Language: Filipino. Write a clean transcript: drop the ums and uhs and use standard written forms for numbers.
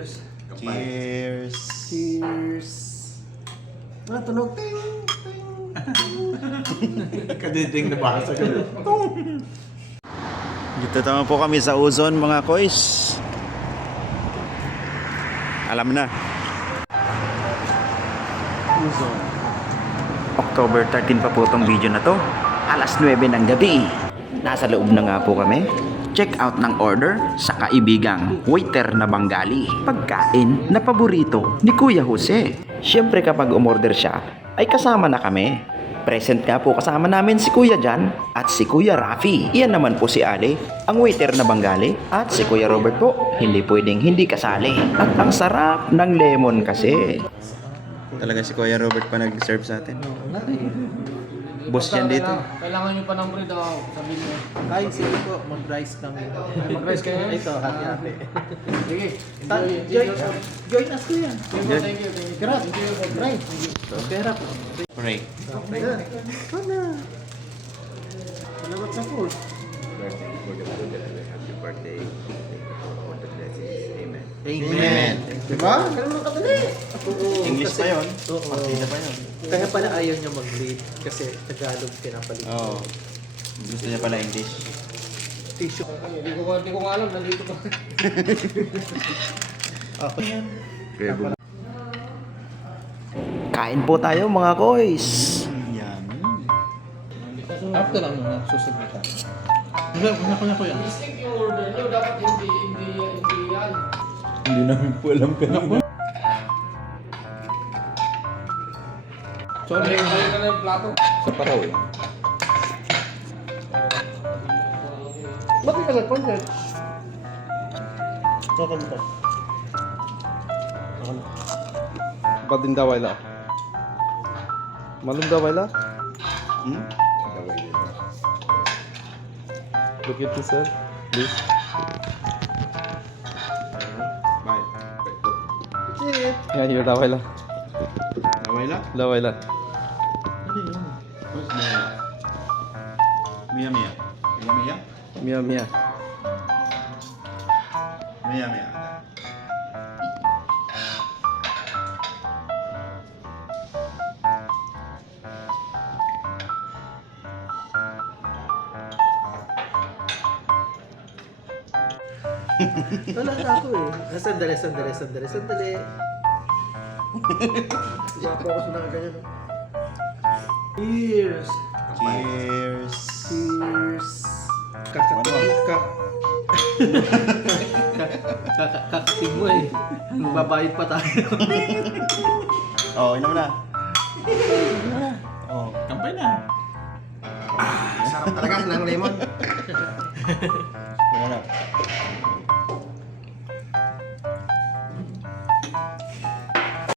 Cheers! Cheers! Cheers! Mga tunog. Ting! Ting! Kadiding na ba sa ganun? Dito naman po kami sa Uzon mga koys. Alam na. Uzon. October 13 pa po tong video na to. Alas 9 ng gabi. Nasa loob na nga po kami. Check out ng order sa kaibigang waiter na Bengali. Pagkain na paborito ni Kuya Jose. Siyempre kapag umorder siya, ay kasama na kami. Present nga po kasama namin si Kuya Jan at si Kuya Rafi. Iyan naman po si Ale, ang waiter na Bengali. At si Kuya Robert po, hindi pwedeng hindi kasali. At ang sarap ng lemon kasi. Talaga si Kuya Robert pa nag-serve sa atin. Boss yan dito. Kailangan nyo pa ng bread ako. Sabihin mo. Ay, sige po. Mag-rice kami. Mag-rice kayo? Ito, hati-hati. Sige. Join us ko yan. Thank you. Kirap. Right. Kirap. Pray. Ano? Salamat sa food. Happy birthday. For the blessings. Amen. Amen. Diba? Ganun lang kadali. English pa yun. Oo. Partida pa yun. Kaya pala ayaw niya mag-lead kasi Tagalog pinapalit. Oo. Gusto niya pala English. Tissue. Hindi ko nga alam. Nandito pa. Ako yan. Kain po tayo mga koys. After lang muna, susunod ka. Una ko yan. Mistake yung order nyo. Dapat hindi yan. Hindi namin po alam kanina. Sorry. Ayun ka na yung plato. Sa paraw eh. Bakit ka nag-convert? Nakalito. Badin daw wala. Malum daw wala. Hmm? Look at this, sir. Please. Bye. Yeah, here daw wala. Away lang? Daw wala. Mia Mia. Mia Mia? Mia mia. Mia Mia. Wala na ako eh. Sandali. Focus na ganyan. Cheers! Cheers. Cheers! Kakating mo eh. Magbabayad pa tayo. Oh, inom na. Oh, kampay na. Sarap talaga ng lemon. Wala na.